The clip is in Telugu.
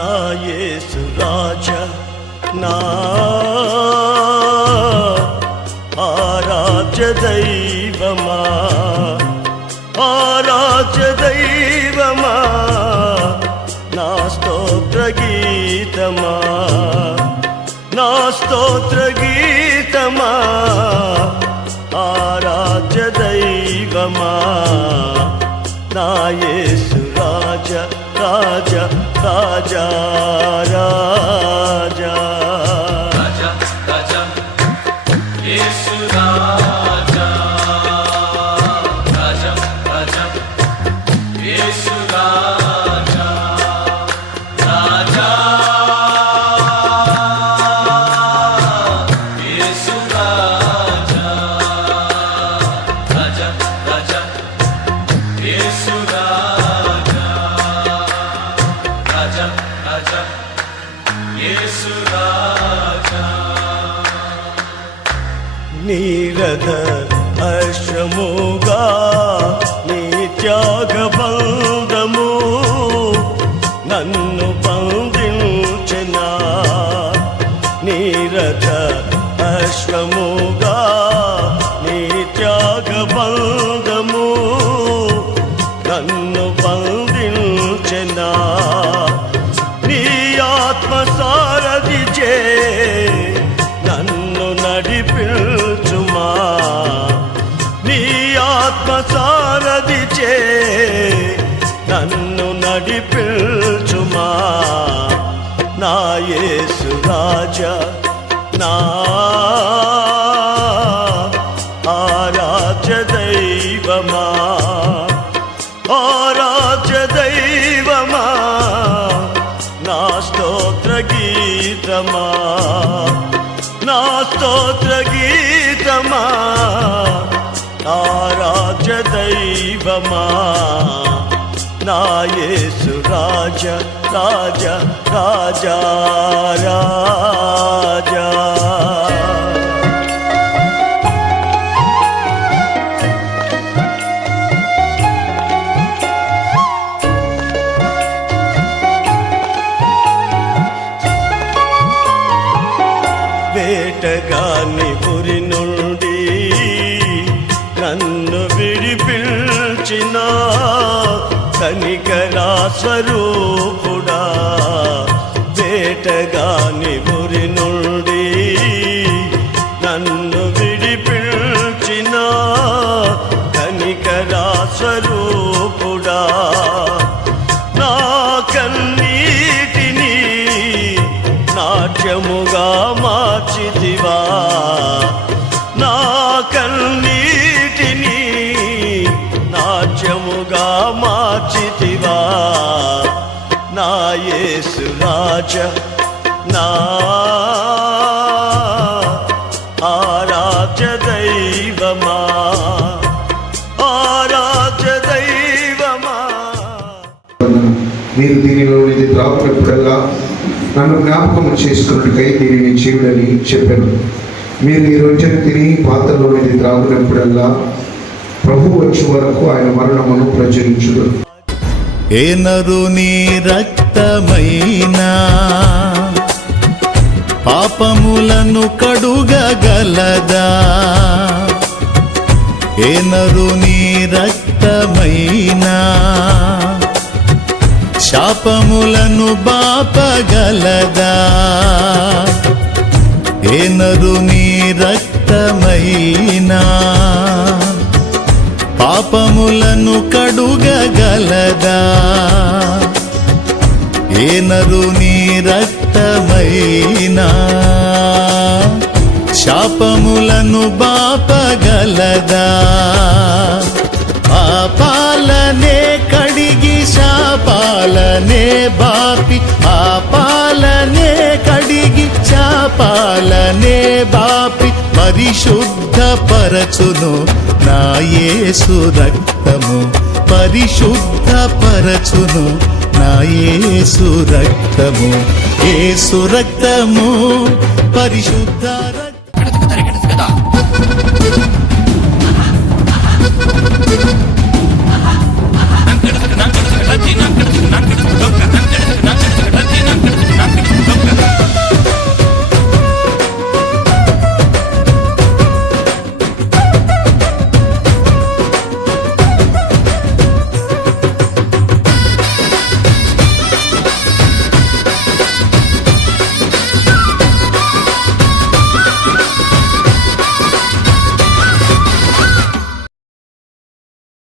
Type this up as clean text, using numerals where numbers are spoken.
నా యేసు రాజా నా ఆరాధ్య దైవమా ఆరాధ్య దైవమా నా స్తోత్ర గీతమా నా స్తోత్ర గీతమా ఆరాధ్య దైవమా నా యేసు రాజా రాజా రాజా రాజా రాజా రాజా యేసు రాజా రాజా రాజా యేసు రాజా రాజా యేసు రాజా రాజా రాజా యేసు రాజా రాజా రాజా యేసు రాజా నీరద అశ్రముగా నీ త్యాగ బంధము నన్ను బంధించెనా నీరద అశ్రముగా నీ త్యాగ బంధము నన్ను బంధించెనా నీ ఆత్మ సారథి చే నన్ను నడిపించుమా నీ ఆత్మ సారథి చే నన్ను నడిపించుమా నా యేసు రాజా నా ఆరాధ్య దైవమా ఆరాధ్య దైవమా నా స్తోత్ర గీతమా నా స్తోత్ర గీతమా ఆరాధ్య దైవమా నా యేసు రాజా రాజా రాజా రాజా వేటగాని పురి నుండి నన్ను విడిపించిన కనికరా స్వరూపుడా వేటగాని పురి నుండి నన్ను విడిపించిన కనికరా స్వరూపుడా నా కన్నీటిని నాట్యముగా మార్చితివా నా కన్నీటిని నాట్యముగా మార్చితివా నా యేసు రాజా నా ఆరాధ్య దైవమా ఆరాధ్య దైవమా మీరు దీనిలో ఇది త్రాగునప్పుడల్లా నన్ను జ్ఞాపకం చేసుకున్నట్టుకై దీనిని చేయుడని చెప్పాను. మీరు ఈ రోజున తిని పాత్రలోనిది త్రాగునప్పుడల్లా ప్రభు వచ్చే వరకు ఆయన మరణమును ప్రచురించుడు. ఏ నరుని రక్తమైనా పాపములను కడుగగలదా ఏ నరుని రక్తమైనా శాపములను బాపగలదా ఏ నరుని రక్తమైనా పాపములను కడుగగలదా ఏ నరుని రక్తమైనా శాపములను బాపగలదా పాపాలనే కడిగి శాపాలనే బాపి పాపాలనే కడిగి శాపాలనే బాపి పరిశుద్ధపరచును నా యేసు రక్తము పరిశుద్ధపరచును నా యేసు రక్తము యేసు రక్తము పరిశుద్ధ రక్తము.